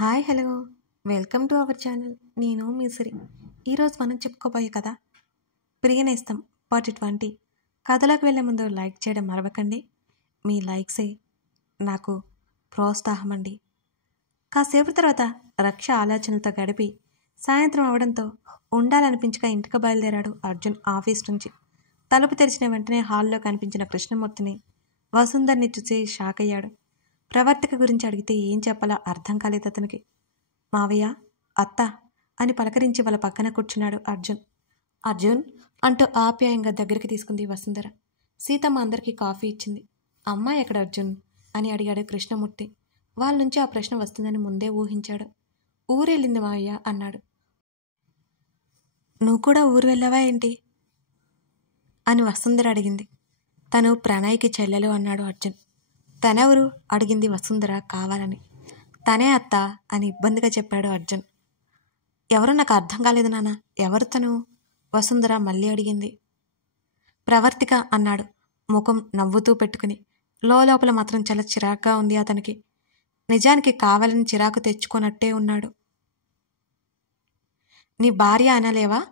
Hi hello welcome to our channel. నేను మీ సిరి. ఈరోజు మనం చెప్పుకోబోయే కథ ప్రియనేస్తం పార్ట్ 20. కథలోకి వెళ్ళే ముందు లైక్ చేయడం మరవకండి. మీ లైక్సే నాకు ప్రోత్సాహం అండి. కాసేపు తర్వాత రక్ష ఆలోచనలతో గడిపి సాయంత్రం అవడంతో ఉండాలనిపించక ఇంటికి బయలుదేరాడు అర్జున్ ఆఫీస్ నుంచి. తలుపు తెరిచిన వెంటనే హాల్లో కనిపించిన కృష్ణమూర్తిని వసుంధర్ని చూసి షాక్ అయ్యాడు. ప్రవర్తిక గురించి అడిగితే ఏం చెప్పాలో అర్థం కాలేదు అతనికి. మావయ్య, అత్త అని పలకరించి వాళ్ళ పక్కన కూర్చున్నాడు అర్జున్. అర్జున్ అంటూ ఆప్యాయంగా దగ్గరికి తీసుకుంది వసుంధర. సీతమ్మ అందరికీ కాఫీ ఇచ్చింది. అమ్మాయి ఎక్కడ అర్జున్ అని అడిగాడు కృష్ణమూర్తి. వాళ్ళ నుంచి ఆ ప్రశ్న వస్తుందని ముందే ఊహించాడు. ఊరెళ్ళింది మావయ్య అన్నాడు. నువ్వు కూడా ఊరు వెళ్ళావా ఏంటి అని వసుంధర అడిగింది. తను ప్రణయ్కి చెల్లెలు అన్నాడు అర్జున్. తనెవరు అడిగింది వసుంధర కావాలని. తనే అత్త అని ఇబ్బందిగా చెప్పాడు అర్జున్. ఎవరు నాకు అర్థం కాలేదు నాన్న, ఎవరు తను వసుంధర మళ్ళీ అడిగింది. ప్రవర్తిక అన్నాడు ముఖం నవ్వుతూ పెట్టుకుని. లోపల మాత్రం చాలా చిరాగ్గా ఉంది అతనికి. నిజానికి కావాలని చిరాకు తెచ్చుకున్నట్టే ఉన్నాడు. నీ భార్య అనలేవా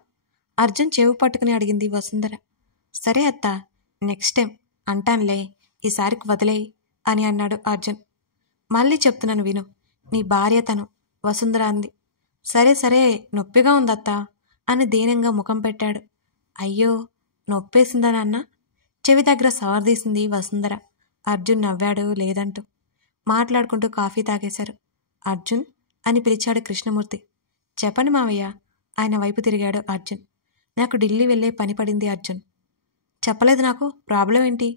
అర్జున్ చెవి పట్టుకుని అడిగింది వసుంధర. సరే అత్త, నెక్స్ట్ టైం అంటానులే, ఈసారికి వదిలేయి అని అన్నాడు అర్జున్. మళ్ళీ చెప్తున్నాను విను, నీ భార్య తను వసుంధర అంది. సరే సరే, నొప్పిగా ఉందత్తా అని దీనంగా ముఖం పెట్టాడు. అయ్యో, నొప్పేసిందా నాన్న చెవి దగ్గర సవర్దీసింది వసుంధర. అర్జున్ నవ్వాడు లేదంటూ. మాట్లాడుకుంటూ కాఫీ తాగేశారు. అర్జున్ అని పిలిచాడు కృష్ణమూర్తి. చెప్పండి మావయ్య. ఆయన వైపు తిరిగాడు అర్జున్. నాకు ఢిల్లీ వెళ్ళే పని పడింది అర్జున్. చెప్పలేదు నాకు, ప్రాబ్లం ఏంటి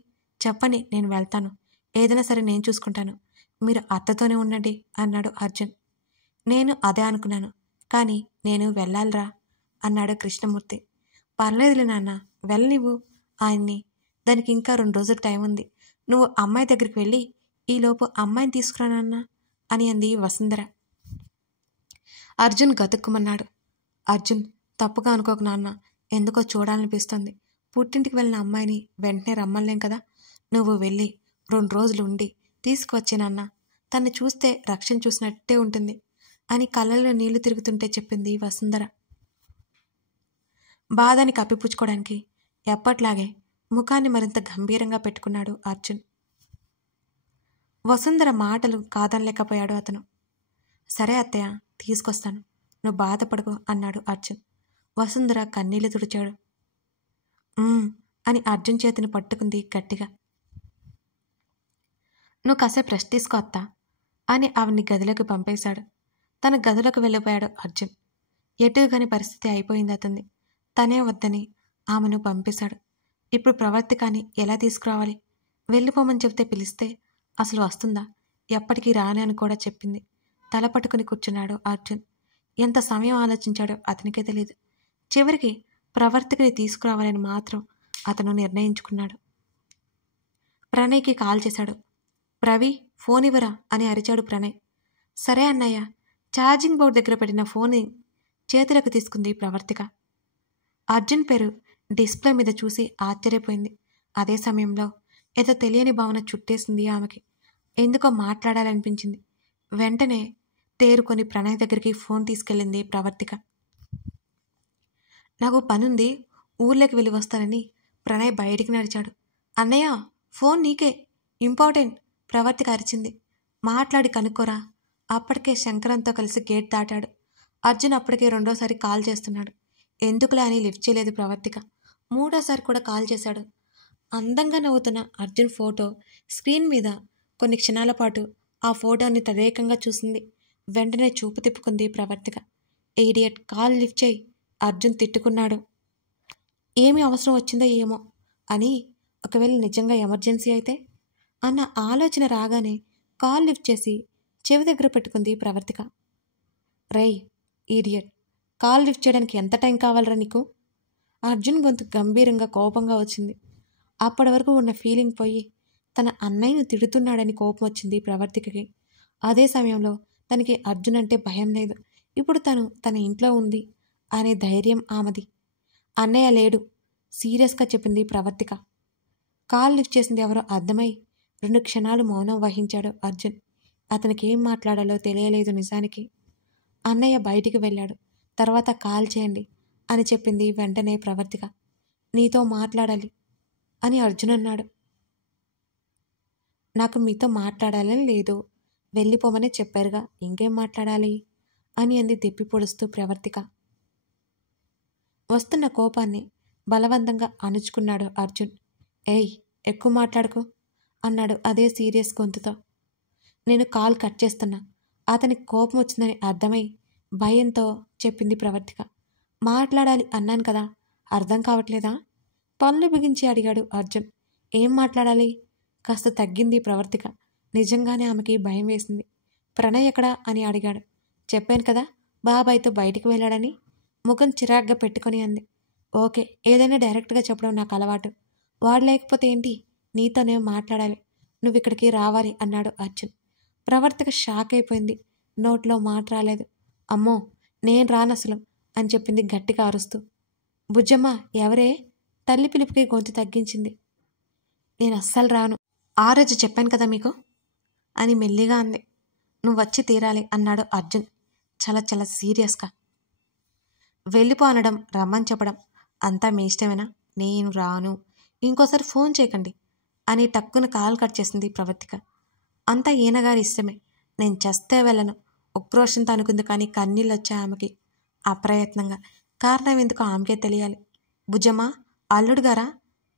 చెప్పండి, నేను వెళ్తాను. ఏదైనా సరే నేను చూసుకుంటాను, మీరు అత్తతోనే ఉండండి అన్నాడు అర్జున్. నేను అదే అనుకున్నాను, కానీ నేను వెళ్ళాలిరా అన్నాడు కృష్ణమూర్తి. పర్లేదులే నాన్న, వెళ్ళనివ్వు ఆయన్ని, దానికి ఇంకా 2 రోజులు టైం ఉంది. నువ్వు అమ్మాయి దగ్గరికి వెళ్ళి ఈలోపు అమ్మాయిని తీసుకురా నాన్న అని అంది వసుంధర. అర్జున్ గతుక్కుమన్నాడు. అర్జున్, తప్పుగా అనుకోకు నాన్న, ఎందుకో చూడాలనిపిస్తుంది. పుట్టింటికి వెళ్ళిన అమ్మాయిని వెంటనే రమ్మలేం కదా. నువ్వు వెళ్ళి 2 రోజులు ఉండి తీసుకువచ్చే నాన్న, తన్ని చూస్తే రక్షణ చూసినట్టే ఉంటుంది అని కళ్ళల్లో నీళ్లు తిరుగుతుంటే చెప్పింది వసుంధర. బాధని కప్పిపుచ్చుకోవడానికి ఎప్పట్లాగే ముఖాన్ని మరింత గంభీరంగా పెట్టుకున్నాడు అర్జున్. వసుంధర మాటలు కాదనలేకపోయాడు అతను. సరే అత్తయ్య, తీసుకొస్తాను, నువ్వు బాధపడకు అన్నాడు అర్జున్. వసుంధర కన్నీళ్లు తుడిచాడు. అని అర్జున్ చేతిని పట్టుకుంది గట్టిగా. నువ్వు కాసేపు రెస్ట్ తీసుకో అత్తా అని ఆవిడ్ని గదిలోకి పంపేశాడు. తన గదిలోకి వెళ్ళిపోయాడు అర్జున్. ఎటుగాని పరిస్థితి అయిపోయింది అతన్ని. తనే వద్దని ఆమెను పంపేశాడు. ఇప్పుడు ప్రవర్తికాని ఎలా తీసుకురావాలి? వెళ్ళిపోమని చెప్తే పిలిస్తే అసలు వస్తుందా? ఎప్పటికీ రాని అని కూడా చెప్పింది. తల పట్టుకుని కూర్చున్నాడు అర్జున్. ఎంత సమయం ఆలోచించాడో అతనికే తెలియదు. చివరికి ప్రవర్తికని తీసుకురావాలని మాత్రం అతను నిర్ణయించుకున్నాడు. ప్రణయ్కి కాల్ చేశాడు. ప్రవి, ఫోన్ ఇవ్వరా అని అరిచాడు ప్రణయ్. సరే అన్నయ్య. ఛార్జింగ్ బోర్డు దగ్గర పెట్టిన ఫోన్ని చేతులకు తీసుకుంది ప్రవర్తిక. అర్జున్ పేరు డిస్ప్లే మీద చూసి ఆశ్చర్యపోయింది. అదే సమయంలో ఏదో తెలియని భావన చుట్టేసింది ఆమెకి. ఎందుకో మాట్లాడాలనిపించింది. వెంటనే తేరుకొని ప్రణయ్ దగ్గరికి ఫోన్ తీసుకెళ్ళింది ప్రవర్తిక. నాకు పనుంది, ఊర్లోకి వెళ్ళి వస్తానని ప్రణయ్ బయటికి నడిచాడు. అన్నయ్య, ఫోన్ నీకే, ఇంపార్టెంట్ ప్రవర్తిక అరిచింది. మాట్లాడి కనుక్కోరా. అప్పటికే శంకరంతో కలిసి గేట్ దాటాడు. అర్జున్ అప్పటికే 2వ సారి కాల్ చేస్తున్నాడు. ఎందుకులే అని లిఫ్ట్ చేయలేదు ప్రవర్తిక. 3వ సారి కూడా కాల్ చేశాడు. అందంగా నవ్వుతున్న అర్జున్ ఫోటో స్క్రీన్ మీద కొన్ని క్షణాల పాటు ఆ ఫోటోని తదేకంగా చూసింది. వెంటనే చూపు తిప్పుకుంది ప్రవర్తిక. ఈడియట్, కాల్ లిఫ్ట్ చేయి అర్జున్ తిట్టుకున్నాడు. ఏమి అవసరం వచ్చిందో ఏమో అని, ఒకవేళ నిజంగా ఎమర్జెన్సీ అయితే అన్న ఆలోచన రాగానే కాల్ లిఫ్ట్ చేసి చెవి దగ్గర పెట్టుకుంది ప్రవర్తిక. రేయ్ ఈడియట్, కాల్ లిఫ్ట్ చేయడానికి ఎంత టైం కావాలరా నీకు? అర్జున్ గొంతు గంభీరంగా కోపంగా వచ్చింది. అప్పటి వరకు ఉన్న ఫీలింగ్ పోయి తన అన్నయ్యను తిడుతున్నాడని కోపం వచ్చింది ప్రవర్తికకి. అదే సమయంలో తనకి అర్జున్ అంటే భయం లేదు. ఇప్పుడు తన ఇంట్లో ఉంది అనే ధైర్యం ఆమెది. అన్నయ్య లేడు సీరియస్గా చెప్పింది ప్రవర్తిక. కాల్ లిఫ్ట్ చేసింది ఎవరో అర్థమై 2 క్షణాలు మౌనం వహించాడు అర్జున్. అతనికి ఏం మాట్లాడాలో తెలియలేదు నిజానికి. అన్నయ్య బయటికి వెళ్ళాడు, తర్వాత కాల్ చేయండి అని చెప్పింది వెంటనే ప్రవర్తిక. నీతో మాట్లాడాలి అని అర్జున్ అన్నాడు. నాకు మీతో మాట్లాడాలని లేదు, వెళ్ళిపోమని చెప్పారుగా, ఇంకేం మాట్లాడాలి అని అంది దెప్పి పొడుస్తూ ప్రవర్తిక. వస్తున్న కోపాన్ని బలవంతంగా అణుచుకున్నాడు అర్జున్. ఏయ్, ఎక్కువ మాట్లాడుకో అన్నాడు అదే సీరియస్ గొంతుతో. నేను కాల్ కట్ చేస్తున్నా. అతనికి కోపం వచ్చిందని అర్థమై భయంతో చెప్పింది ప్రవర్తిక. మాట్లాడాలి అన్నాను కదా, అర్థం కావట్లేదా? పళ్ళు బిగించి అడిగాడు అర్జున్. ఏం మాట్లాడాలి? కాస్త తగ్గింది ప్రవర్తిక. నిజంగానే ఆమెకి భయం వేసింది. ప్రణయ్ ఎక్కడా అని అడిగాడు. చెప్పాను కదా, బాబాయ్తో బయటికి వెళ్ళాడని. ముఖం చిరాగ్గా పెట్టుకొని అంది. ఓకే, ఏదైనా డైరెక్ట్గా చెప్పడం నాకు అలవాటు. వాడు లేకపోతే ఏంటి, నీతోనే మాట్లాడాలి, నువ్వు ఇక్కడికి రావాలి అన్నాడు అర్జున్. ప్రవర్తిక షాక్ అయిపోయింది. నోట్లో మాట రాలేదు. అమ్మో, నేను రానసలు అని చెప్పింది గట్టిగా అరుస్తూ. బుజ్జమ్మ, ఎవరే? తల్లి పిలుపుకి గొంతు తగ్గించింది. నేను అస్సలు రాను, ఆ రోజు చెప్పాను కదా మీకు అని మెల్లిగా అంది. నువ్వు వచ్చి తీరాలి అన్నాడు అర్జున్ చాలా చాలా సీరియస్గా. వెళ్ళిపో అనడం, రమ్మని చెప్పడం అంతా మీ ఇష్టమేనా? నేను రాను, ఇంకోసారి ఫోన్ చేయకండి అని టక్కున కాల్ కట్ చేసింది ప్రవర్తిక. అంతా ఈయనగారి ఇష్టమే, నేను చస్తే వెళ్ళను ఉక్రోషంతో అనుకుంది. కానీ కన్నీళ్ళు వచ్చాయి ఆమెకి అప్రయత్నంగా. కారణం ఎందుకో ఆమెకే తెలియాలి. భుజమా, అల్లుడు గారా?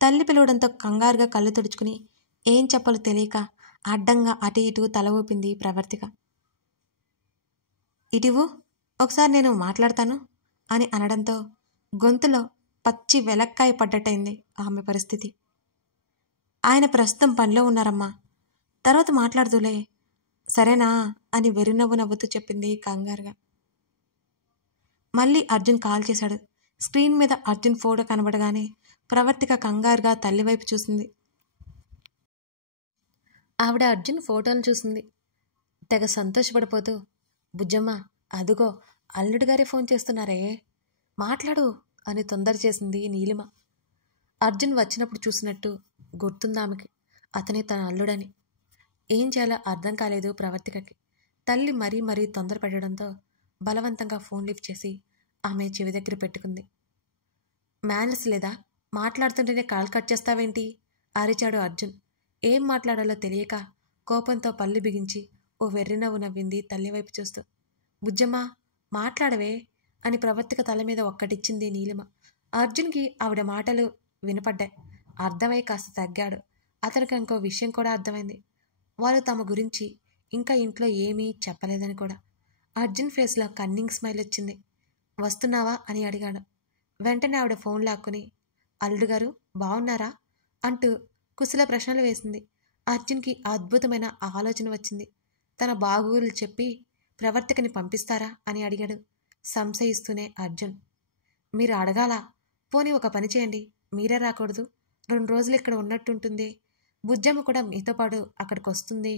తల్లి పిలవడంతో కంగారుగా కళ్ళు తుడుచుకుని ఏం చెప్పాలో తెలియక అడ్డంగా అటు ఇటు తల ఊపింది ప్రవర్తిక. ఇటివు, ఒకసారి నేను మాట్లాడతాను అని అనడంతో గొంతులో పచ్చి వెలక్కాయ పడ్డట్టయింది ఆమె పరిస్థితి. ఆయన ప్రస్తుతం పనిలో ఉన్నారమ్మా, తర్వాత మాట్లాడుతూలే, సరేనా అని వెర్రినవ్వు నవ్వుతూ చెప్పింది కంగారుగా. మళ్ళీ అర్జున్ కాల్ చేశాడు. స్క్రీన్ మీద అర్జున్ ఫోటో కనబడగానే ప్రవర్తిక కంగారుగా తల్లివైపు చూసింది. ఆవిడ అర్జున్ ఫోటోను చూసింది. తెగ సంతోషపడిపోతూ, బుజ్జమ్మ, అదుగో అల్లుడు గారే ఫోన్ చేస్తున్నారే, మాట్లాడు అని తొందర చేసింది నీలిమ. అర్జున్ వచ్చినప్పుడు చూసినట్టు గుర్తుందామెకి, అతనే తన అల్లుడని. ఏం చేయాలో అర్థం కాలేదు ప్రవర్తికకి. తల్లి మరీ మరీ తొందరపడడంతో బలవంతంగా ఫోన్ లిఫ్ట్ చేసి ఆమె చెవి దగ్గర పెట్టుకుంది. మేనర్స్ లేదా, మాట్లాడుతుంటేనే కాల్ కట్ చేస్తావేంటి అరిచాడు అర్జున్. ఏం మాట్లాడాలో తెలియక కోపంతో పళ్ళు బిగించి ఓ వెర్రినవ్వు నవ్వింది తల్లివైపు చూస్తూ. బుజ్జమ్మ, మాట్లాడవే అని ప్రవర్తిక తల మీద ఒక్కటిచ్చింది నీలిమ. అర్జున్కి ఆవిడ మాటలు వినపడ్డాయి. అర్థమై కాస్త తగ్గాడు. అతనికి ఇంకో విషయం కూడా అర్థమైంది. వాళ్ళు తమ గురించి ఇంకా ఇంట్లో ఏమీ చెప్పలేదని కూడా. అర్జున్ ఫేస్లో కన్నింగ్ స్మైల్ వచ్చింది. వస్తున్నావా అని అడిగాడు. వెంటనే ఆవిడ ఫోన్ లాక్కుని, అల్లుడు గారు బాగున్నారా అంటూ కుశల ప్రశ్నలు వేసింది. అర్జున్కి అద్భుతమైన ఆలోచన వచ్చింది. తన బాగోగులు చెప్పి ప్రవర్తికని పంపిస్తారా అని అడిగాడు సంశయిస్తూనే అర్జున్. మీరు అడగాల, పోనీ ఒక పని చేయండి, మీరే రాకూడదు, 2 రోజులు ఇక్కడ ఉన్నట్టుంటుంది, బుజ్జమ్మ కూడా మీతో పాటు అక్కడికి వస్తుంది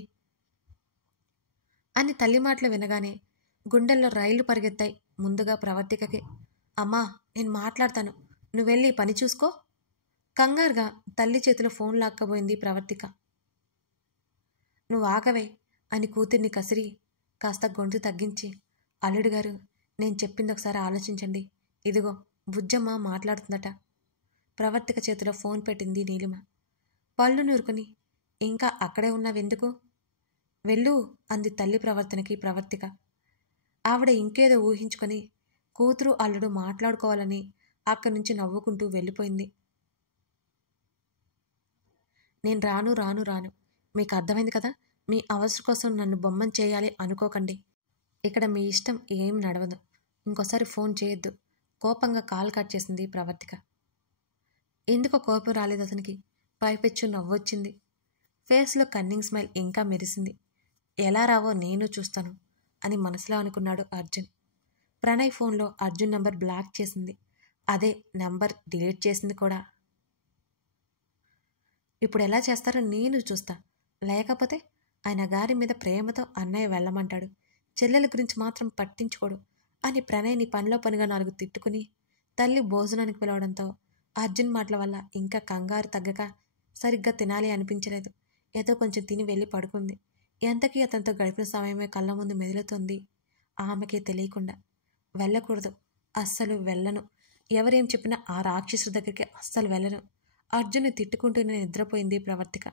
అని తల్లి మాటలు వినగానే గుండెల్లో రైళ్లు పరిగెత్తాయి ముందుగా ప్రవర్తికకి. అమ్మా, నేను మాట్లాడతాను, నువ్వెళ్ళి పని చూసుకో. కంగారుగా తల్లి చేతిలో ఫోన్ లాక్కబోయింది ప్రవర్తిక. నువ్వు ఆగవే అని కూతుర్ని కసిరి కాస్త గొంతు తగ్గించి, అల్లుడు గారు, నేను చెప్పింది ఒకసారి ఆలోచించండి, ఇదిగో బుజ్జమ్మ మాట్లాడుతుందట. ప్రవర్తిక చేతిలో ఫోన్ పెట్టింది నీలిమ. పళ్ళు నూరుకుని, ఇంకా అక్కడే ఉన్నావెందుకు, వెళ్ళు అంది తల్లి ప్రవర్తనకి ప్రవర్తిక. ఆవిడ ఇంకేదో ఊహించుకొని కూతురు అల్లుడు మాట్లాడుకోవాలని అక్కడి నుంచి నవ్వుకుంటూ వెళ్ళిపోయింది. నేను రాను రాను రాను, మీకు అర్థమైంది కదా, మీ అవసరం కోసం నన్ను బొమ్మను చేయాలి అనుకోకండి. ఇక్కడ మీ ఇష్టం ఏం నడవదు, ఇంకోసారి ఫోన్ చేయొద్దు. కోపంగా కాల్ కట్ చేసింది ప్రవర్తిక. ఎందుకో కోపం రాలేదు అతనికి, పైపెచ్చు నవ్వొచ్చింది. ఫేస్లో కన్నింగ్ స్మైల్ ఇంకా మెరిసింది. ఎలా రావో నేను చూస్తాను అని మనసులో అనుకున్నాడు అర్జున్. ప్రణయ్ ఫోన్లో అర్జున్ నంబర్ బ్లాక్ చేసింది. అదే నంబర్ డిలీట్ చేసింది కూడా. ఇప్పుడు ఎలా చేస్తారో నేను చూస్తా, లేకపోతే ఆయన గారి మీద ప్రేమతో అన్నయ్య వెళ్ళమంటాడు, చెల్లెల గురించి మాత్రం పట్టించుకోడు అని ప్రణయ్ని పనిలో పనిగా 4 తిట్టుకుని తల్లి భోజనానికి పిలవడంతో అర్జున్ మాటల వల్ల ఇంకా కంగారు తగ్గక సరిగ్గా తినాలి అనిపించలేదు. ఏదో కొంచెం తిని వెళ్ళి పడుకుంది. ఎంతకీ అతనితో గడిపిన సమయమే కళ్ళ ముందు మెదులుతుంది ఆమెకే తెలియకుండా. వెళ్ళకూడదు, అస్సలు వెళ్ళను, ఎవరేం చెప్పినా ఆ రాక్షసుడి దగ్గరికి అస్సలు వెళ్ళను. అర్జున్ని తిట్టుకుంటూనే నిద్రపోయింది ప్రవర్తిక.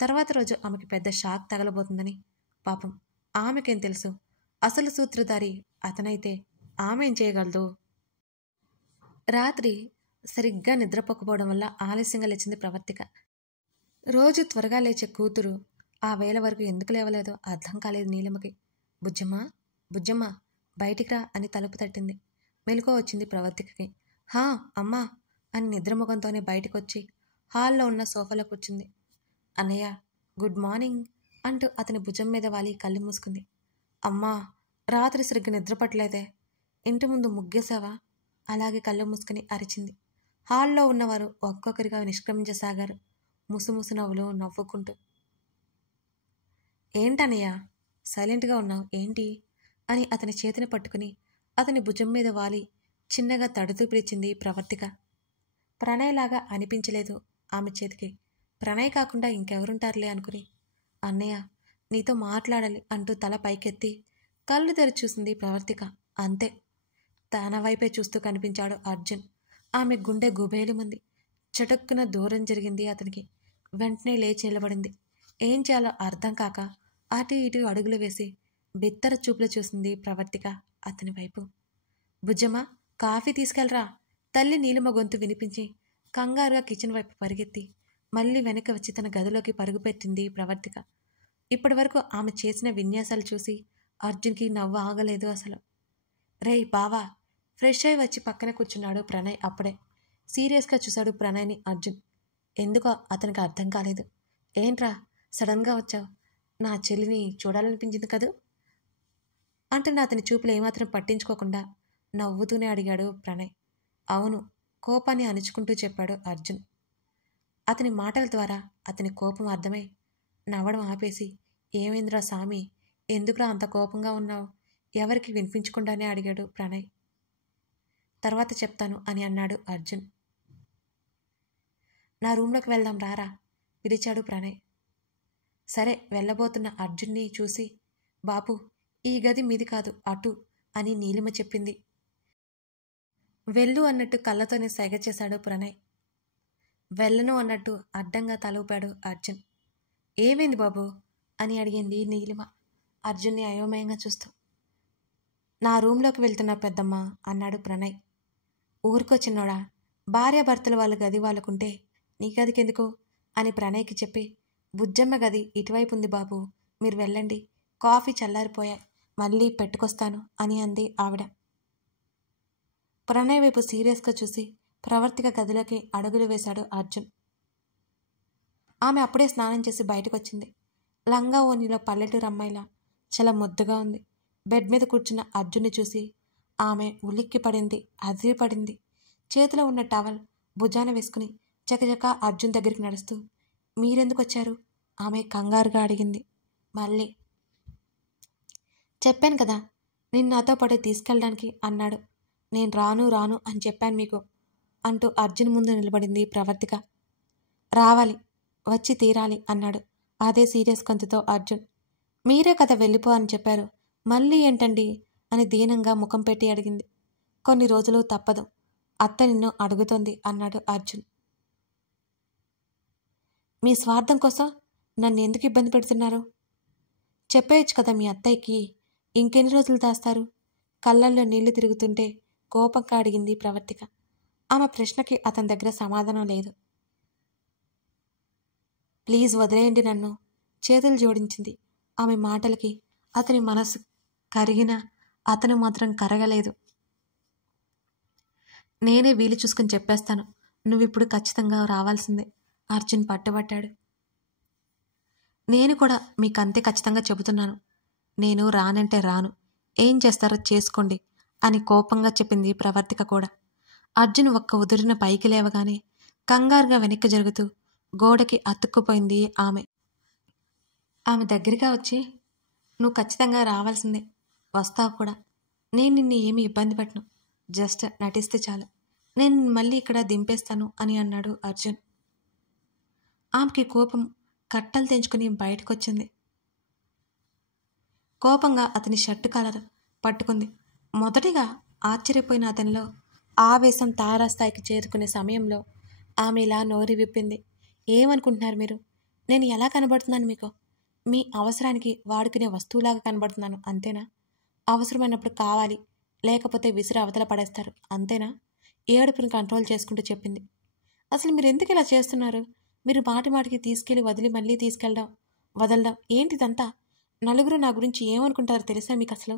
తర్వాత రోజు ఆమెకి పెద్ద షాక్ తగలబోతుందని. పాపం ఆమెకేం తెలుసు, అసలు సూత్రధారి అతనైతే ఆమె ఏం చేయగలదు. రాత్రి సరిగ్గా నిద్రపోకపోవడం వల్ల ఆలస్యంగా లేచింది ప్రవర్తిక. రోజు త్వరగా లేచే కూతురు ఆ వేళ వరకు ఎందుకు లేవలేదో అర్థం కాలేదు నీలిమకి. బుజ్జమ్మ, బుజ్జమ్మ, బయటికి రా అని తలుపు తట్టింది. మెలకువ వచ్చింది ప్రవర్తికకి. హా అమ్మా అని నిద్రముఖంతోనే బయటకొచ్చి హాల్లో ఉన్న సోఫాలో కూర్చుంది. అన్నయ్య గుడ్ మార్నింగ్ అంటూ అతని భుజం మీద వాలి కళ్ళు మూసుకుంది. అమ్మా, రాత్రి సరిగ్గా నిద్రపట్టలేదే, ఇంటి ముందు ముగ్గేశావా? అలాగే కళ్ళు మూసుకుని అరిచింది. హాల్లో ఉన్నవారు ఒక్కొక్కరిగా నిష్క్రమించసాగారు, ముసుముసు నవ్వులు నవ్వుకుంటూ. ఏంటన్నయ్య సైలెంట్గా ఉన్నావు ఏంటి అని అతని చేతిని పట్టుకుని అతని భుజం మీద వాలి చిన్నగా తడుతూ పిలిచింది ప్రవర్తిక. ప్రణయ్లాగా అనిపించలేదు ఆమె చేతికి. ప్రణయ్ కాకుండా ఇంకెవరుంటారులే అనుకుని. అన్నయ్య నీతో మాట్లాడాలి అంటూ తల పైకెత్తి కళ్ళు తెరిచి చూసింది ప్రవర్తిక. అంతే, తన వైపే చూస్తూ కనిపించాడు అర్జున్. ఆమె గుండె గుబేలుమంది. చటుక్కున దూరం జరిగింది అతనికి. వెంటనే లేచి నిలబడింది. ఏం చేయాలో అర్థం కాక అటు ఇటు అడుగులు వేసి బిత్తర చూపులు చూసింది ప్రవర్తిక అతని వైపు. బుజ్జమ్మ, కాఫీ తీసుకెళ్ళరా. తల్లి నీలిమ గొంతు వినిపించి కంగారుగా కిచెన్ వైపు పరిగెత్తి మళ్ళీ వెనక్కి వచ్చి తన గదిలోకి పరుగుపెట్టింది ప్రవర్తిక. ఇప్పటి వరకు ఆమె చేసిన విన్యాసాలు చూసి అర్జున్కి నవ్వు ఆగలేదు అసలు. రేయ్ బావా, ఫ్రెష్ అయి వచ్చి పక్కన కూర్చున్నాడు ప్రణయ్. అప్పుడే సీరియస్గా చూశాడు ప్రణయ్ని అర్జున్. ఎందుకో అతనికి అర్థం కాలేదు. ఏంట్రా సడన్గా వచ్చావు, నా చెల్లిని చూడాలనిపించింది కదూ అంటున్న అతని చూపులు ఏమాత్రం పట్టించుకోకుండా నవ్వుతూనే అడిగాడు ప్రణయ్. అవును, కోపాన్ని అణుచుకుంటూ చెప్పాడు అర్జున్. అతని మాటల ద్వారా అతని కోపం అర్థమై నవ్వడం ఆపేసి, ఏమైందిరా సామి, ఎందుకురా అంత కోపంగా ఉన్నావు, ఎవరికి వినిపించకుండానే అడిగాడు ప్రణయ్. తర్వాత చెప్తాను అని అన్నాడు అర్జున్. నా రూమ్లోకి వెళ్దాం రారా పిలిచాడు ప్రణయ్. సరే వెళ్ళబోతున్న అర్జున్ని చూసి, బాపు ఈ గది మీది కాదు అటు అని నీలిమ చెప్పింది. వెళ్ళు అన్నట్టు కళ్ళతోనే సైగ చేశాడు ప్రణయ్. వెళ్ళను అన్నట్టు అడ్డంగా తల ఊపాడు అర్జున్. ఏమైంది బాబు అని అడిగింది నీలిమ అర్జున్ని అయోమయంగా చూస్తూ. నా రూమ్లోకి వెళ్తున్నా పెద్దమ్మ అన్నాడు ప్రణయ్. ఊరుకో చిన్నోడా, భార్యాభర్తలు వాళ్ళ గది వాళ్ళకుంటే నీ గదికెందుకు అని ప్రణయ్కి చెప్పి, బుజ్జమ్మ గది ఇటువైపు ఉంది బాబు, మీరు వెళ్ళండి, కాఫీ చల్లారిపోయాయి, మళ్ళీ పెట్టుకొస్తాను అని అంది ఆవిడ. ప్రణయ్ వైపు సీరియస్గా చూసి ప్రవర్తిక గదిలోకి అడుగులు వేశాడు అర్జున్. ఆమె అప్పుడే స్నానం చేసి బయటకొచ్చింది. లంగా ఓణిలో పల్లెటూరు అమ్మాయిలా చాలా ముద్దుగా ఉంది. బెడ్ మీద కూర్చున్న అర్జున్ని చూసి ఆమె ఉలిక్కి పడింది, అదిరిపడింది. చేతిలో ఉన్న టవల్ భుజాన వేసుకుని చకచకా అర్జున్ దగ్గరికి నడుస్తూ, మీరెందుకు వచ్చారు ఆమె కంగారుగా అడిగింది. మళ్ళీ చెప్పాను కదా నిన్ను నాతో పాటు తీసుకెళ్ళడానికి అన్నాడు. నేను రాను రాను అని చెప్పాను మీకు అంటూ అర్జున్ ముందు నిలబడింది ప్రవర్తిక. రావాలి, వచ్చి తీరాలి అన్నాడు అదే సీరియస్ గొంతుతో అర్జున్. మీరే కదా వెళ్ళిపో అని చెప్పారు, మళ్ళీ ఏంటండి అని దీనంగా ముఖం పెట్టి అడిగింది. కొన్ని రోజులు తప్పదు, అత్త నిన్ను అడుగుతోంది అన్నాడు అర్జున్. మీ స్వార్థం కోసం నన్ను ఎందుకు ఇబ్బంది పెడుతున్నారు? చెప్పేయచ్చు కదా మీ అత్తయ్యకి, ఇంకెన్ని రోజులు దాస్తారు? కళ్ళల్లో నీళ్లు తిరుగుతుంటే కోపంగా అడిగింది ప్రవర్తిక. ఆమె ప్రశ్నకి అతని దగ్గర సమాధానం లేదు. ప్లీజ్ వదిలేయండి నన్ను, చేతులు జోడించింది. ఆమె మాటలకి అతని మనసు కరిగినా అతను మాత్రం కరగలేదు. నేనే వీలు చూసుకుని చెప్పేస్తాను, నువ్విప్పుడు ఖచ్చితంగా రావాల్సిందే అర్జున్ పట్టుబట్టాడు. నేను కూడా మీకంతే ఖచ్చితంగా చెబుతున్నాను, నేను రానంటే రాను, ఏం చేస్తారో చేసుకోండి అని కోపంగా చెప్పింది ప్రవర్తిక కూడా. అర్జున్ ఒక్క ఉదురిన పైకి లేవగానే కంగారుగా వెనక్కి జరుగుతూ గోడకి అతుక్కుపోయింది ఆమె. ఆమె దగ్గరగా వచ్చి, నువ్వు ఖచ్చితంగా రావాల్సిందే, వస్తావు కూడా, నేను నిన్ను ఏమీ ఇబ్బంది పెట్టను, జస్ట్ నటిస్తే చాలు, నేను మళ్ళీ ఇక్కడ దింపేస్తాను అని అన్నాడు అర్జున్. ఆమెకి కోపం కట్టలు తెంచుకుని బయటకొచ్చింది. కోపంగా అతని షర్టు కాలర్ పట్టుకుంది. మొదటిగా ఆశ్చర్యపోయిన అతనిలో ఆవేశం తారాస్థాయికి చేరుకునే సమయంలో ఆమె ఇలా నోరు విప్పింది. ఏమనుకుంటున్నారు మీరు? నేను ఎలా కనబడుతున్నాను మీకు? మీ అవసరానికి వాడుకునే వస్తువులాగా కనబడుతున్నాను అంతేనా? అవసరమైనప్పుడు కావాలి, లేకపోతే విసిరి అవతల పడేస్తారు అంతేనా? ఏడుపుని కంట్రోల్ చేసుకుంటూ చెప్పింది. అసలు మీరు ఎందుకు ఇలా చేస్తున్నారు? మీరు మాటి మాటికి తీసుకెళ్ళి వదిలి మళ్ళీ తీసుకెళ్ళడం వదలడం ఏంటిదంతా? నలుగురు నా గురించి ఏమనుకుంటారో తెలుసా మీకు అసలు?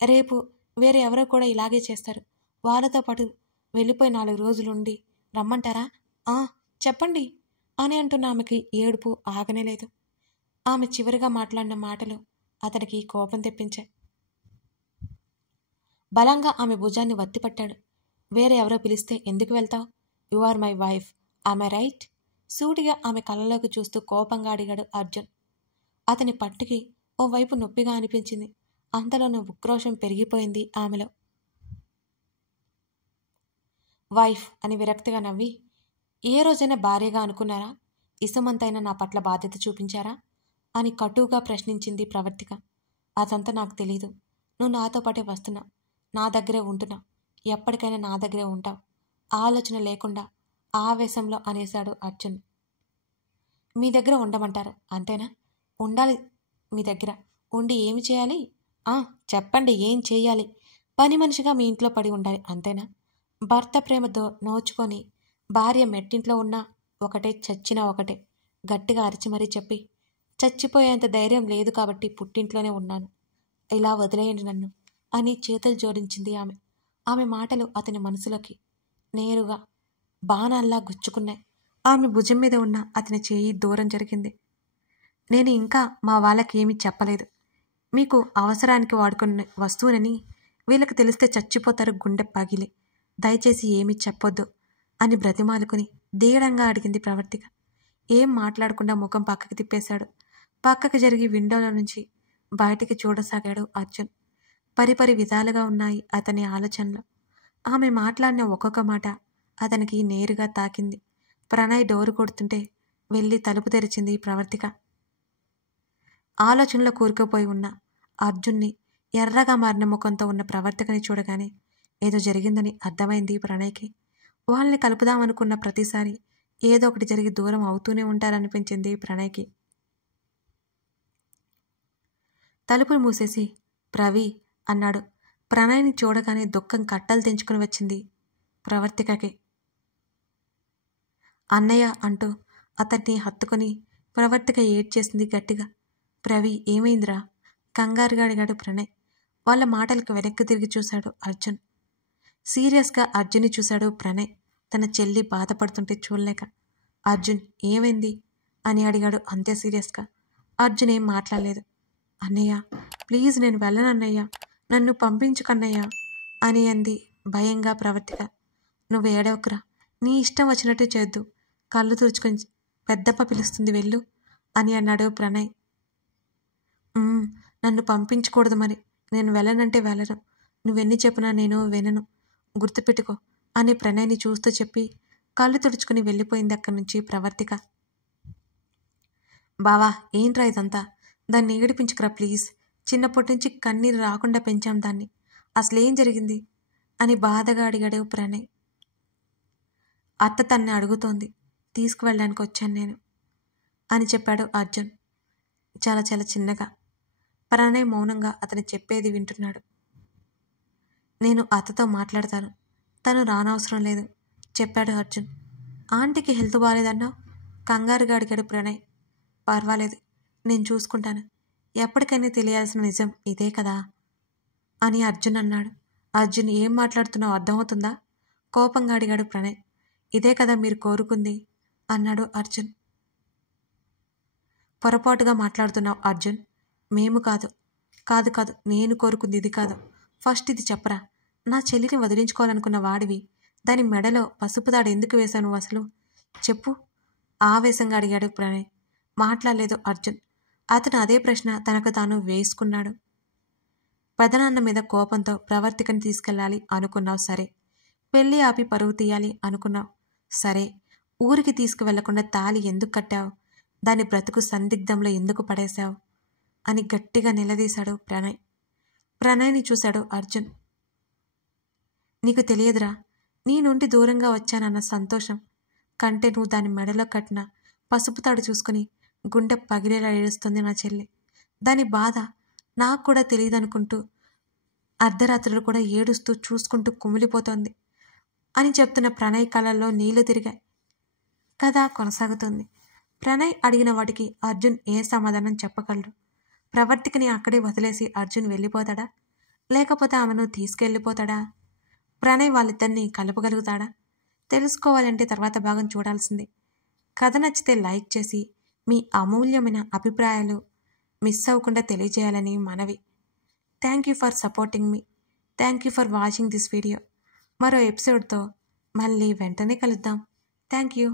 రేపు వేరే ఎవరో కూడా ఇలాగే చేస్తారు. వాళ్ళతో పాటు వెళ్ళిపోయి 4 రోజులుండి రమ్మంటారా? చెప్పండి అని అంటున్న ఆమెకి ఏడుపు ఆగనే లేదు. ఆమె చివరిగా మాట్లాడిన మాటలు అతనికి కోపం తెప్పించాయి. బలంగా ఆమె భుజాన్ని వత్తిపట్టాడు. వేరే ఎవరో పిలిస్తే ఎందుకు వెళ్తావు? యు ఆర్ మై వైఫ్, ఆమె రైట్? సూటిగా ఆమె కళ్ళలోకి చూస్తూ కోపంగా అడిగాడు అర్జున్. అతని పట్టుకి ఓవైపు నొప్పిగా అనిపించింది. అంతలోనూ ఉక్రోషం పెరిగిపోయింది ఆమెలో. వైఫ్ అని విరక్తిగా నవ్వి, ఏ రోజైనా భార్యగా అనుకున్నారా? ఇసుమంతైనా నా పట్ల బాధ్యత చూపించారా అని కటువుగా ప్రశ్నించింది ప్రవర్తిక. అదంతా నాకు తెలీదు. నువ్వు నాతో పాటే వస్తున్నా, నా దగ్గరే ఉంటున్నా, ఎప్పటికైనా నా దగ్గరే ఉంటావు. ఆలోచన లేకుండా ఆవేశంలో అనేశాడు అర్జున్. మీ దగ్గర ఉండమంటారు అంతేనా? ఉండాలి. మీ దగ్గర ఉండి ఏమి చేయాలి? చెప్పండి, ఏం చేయాలి? పని మనిషిగా మీ ఇంట్లో పడి ఉండాలి అంతేనా? భర్త ప్రేమతో నోచుకొని భార్య మెట్టింట్లో ఉన్నా ఒకటే, చచ్చినా ఒకటే గట్టిగా అరిచి మరీ చెప్పి, చచ్చిపోయేంత ధైర్యం లేదు కాబట్టి పుట్టింట్లోనే ఉన్నాను, ఇలా వదిలేయండి నన్ను అని చేతులు జోడించింది ఆమె. ఆమె మాటలు అతని మనసులోకి నేరుగా బాణాల్లా గుచ్చుకున్నాయి. ఆమె భుజం మీద ఉన్న అతని చేయి దూరం జరిగింది. నేను ఇంకా మా వాళ్ళకి ఏమీ చెప్పలేదు. మీకు అవసరానికి వాడుకున్న వస్తువునని వీళ్ళకి తెలిస్తే చచ్చిపోతారు గుండె పగిలి. దయచేసి ఏమీ చెప్పొద్దు అని బ్రతిమాలుకుని దీడంగా అడిగింది ప్రవర్తిక. ఏం మాట్లాడకుండా ముఖం పక్కకి తిప్పేశాడు. పక్కకి జరిగి విండోలో నుంచి బయటికి చూడసాగాడు అర్జున్. పరిపరి విధాలుగా ఉన్నాయి అతని ఆలోచనలు. ఆమె మాట్లాడిన ఒక్కొక్క మాట అతనికి నేరుగా తాకింది. ప్రణయ్ డోరు కొడుతుంటే వెళ్ళి తలుపు తెరిచింది ప్రవర్తిక. ఆలోచనలో కూరుకుపోయి ఉన్న అర్జున్ని, ఎర్రగా మారిన ముఖంతో ఉన్న ప్రవర్తికని చూడగానే ఏదో జరిగిందని అర్థమైంది ప్రణయ్కి. వాళ్ళని కలుపుదామనుకున్న ప్రతిసారి ఏదో ఒకటి జరిగి దూరం అవుతూనే ఉంటారనిపించింది ప్రణయ్కి. తలుపులు మూసేసి ప్రవి అన్నాడు. ప్రణయ్ని చూడగానే దుఃఖం కట్టలు తెంచుకుని వచ్చింది ప్రవర్తికకి. అన్నయ్య అంటూ అతన్ని హత్తుకొని ప్రవర్తిక ఏడ్చేసింది గట్టిగా. ప్రవి ఏమైందిరా? కంగారుగా అడిగాడు ప్రణయ్. వాళ్ళ మాటలకు వెనక్కి తిరిగి చూశాడు అర్జున్. సీరియస్గా అర్జున్ని చూశాడు ప్రణయ్, తన చెల్లి బాధపడుతుంటే చూడలేక. అర్జున్ ఏమైంది అని అడిగాడు అంతే సీరియస్గా. అర్జున్ ఏం మాట్లాడలేదు. అన్నయ్య ప్లీజ్, నేను వెళ్ళనన్నయ్య, నన్ను పంపించుకన్నయ్య అని అంది భయంగా ప్రవర్తిక. నువ్వు ఏడవకురా, నీ ఇష్టం వచ్చినట్టు చేద్దు, కళ్ళు తుడుచుకొని పెద్దప్ప పిలుస్తుంది వెళ్ళు అని అన్నాడు ప్రణయ్. నన్ను పంపించకూడదు మరి, నేను వెళ్ళనంటే వెళ్ళను, నువ్వెన్ని చెప్పినా నేను వినను, గుర్తుపెట్టుకో అని ప్రణయ్ని చూస్తూ చెప్పి కళ్ళు తుడుచుకుని వెళ్ళిపోయింది అక్కడి నుంచి ప్రవర్తిక. బావా ఏంట్రా ఇదంతా? దాన్ని ఏడిపించుకురా ప్లీజ్, చిన్నప్పటి నుంచి కన్నీరు రాకుండా పెంచాం దాన్ని, అసలేం జరిగింది అని బాధగా అడిగాడు ప్రణయ్. అత్త తన్ని అడుగుతోంది, తీసుకువెళ్ళడానికి వచ్చాను నేను అని చెప్పాడు అర్జున్ చాలా చాలా చిన్నగా. ప్రణయ్ మౌనంగా అతను చెప్పేది వింటున్నాడు. నేను అత్తతో మాట్లాడతాను, తను రానవసరం లేదు చెప్పాడు అర్జున్. ఆంటీకి హెల్త్ బాగాలేదన్నావు, కంగారుగా అడిగాడు ప్రణయ్. పర్వాలేదు, నేను చూసుకుంటాను, ఎప్పటికైనా తెలియాల్సిన నిజం ఇదే కదా అని అర్జున్ అన్నాడు. అర్జున్ ఏం మాట్లాడుతున్నావు అర్థమవుతుందా? కోపంగా అడిగాడు ప్రణయ్. ఇదే కదా మీరు కోరుకుంది అన్నాడు అర్జున్. పొరపాటుగా మాట్లాడుతున్నావు అర్జున్, మేము కాదు కాదు కాదు నేను కోరుకుంది ఇది కాదు. ఫస్ట్ ఇది చెప్పరా, నా చెల్లిని వదిలించుకోవాలనుకున్న వాడివి దాని మెడలో పసుపు దాడి ఎందుకు వేశావు నువ్వు అసలు చెప్పు ఆవేశంగా అడిగాడు ప్రణయ్. మాట్లాడలేదు అర్జున్. అతను అదే ప్రశ్న తనకు తాను వేసుకున్నాడు. పెదనాన్న మీద కోపంతో ప్రవర్తికని తీసుకెళ్ళాలి అనుకున్నావు సరే, పెళ్ళి ఆపి పరువు తీయాలి అనుకున్నావు సరే, ఊరికి తీసుకువెళ్లకుండా తాళి ఎందుకు కట్టావు, దాని బ్రతుకు సందిగ్ధంలో ఎందుకు పడేశావు అని గట్టిగా నిలదీశాడు ప్రణయ్. ప్రణయ్ని చూశాడు అర్జున్. నీకు తెలియదురా, నీ నుండి దూరంగా వచ్చానన్న సంతోషం కంటే నువ్వు దాని మెడలో కట్టిన పసుపు తాడు చూసుకుని గుండె పగిలేలా ఏడుస్తుంది నా చెల్లి. దాని బాధ నాకు కూడా తెలియదనుకుంటూ అర్ధరాత్రులు కూడా ఏడుస్తూ చూసుకుంటూ కుమిలిపోతోంది అని చెప్తున్న ప్రణయ్ కళ్ళల్లో నీళ్లు తిరిగాయి. కథ కొనసాగుతుంది. ప్రణయ్ అడిగిన వాటికి అర్జున్ ఏ సమాధానం చెప్పగలరు? ప్రవర్తికని అక్కడే వదిలేసి అర్జున్ వెళ్ళిపోతాడా, లేకపోతే ఆమెను తీసుకెళ్ళిపోతాడా? ప్రణయ్ వాళ్ళిద్దరినీ కలపగలుగుతాడా? తెలుసుకోవాలంటే తర్వాత భాగం చూడాల్సిందే. కథ నచ్చితే లైక్ చేసి మీ అమూల్యమైన అభిప్రాయాలు మిస్ అవ్వకుండా తెలియజేయాలని మనవి. Thank you for supporting me. Thank you for watching this video. మరో ఎపిసోడ్తో మళ్ళీ వెంటనే కలుద్దాం. Thank you.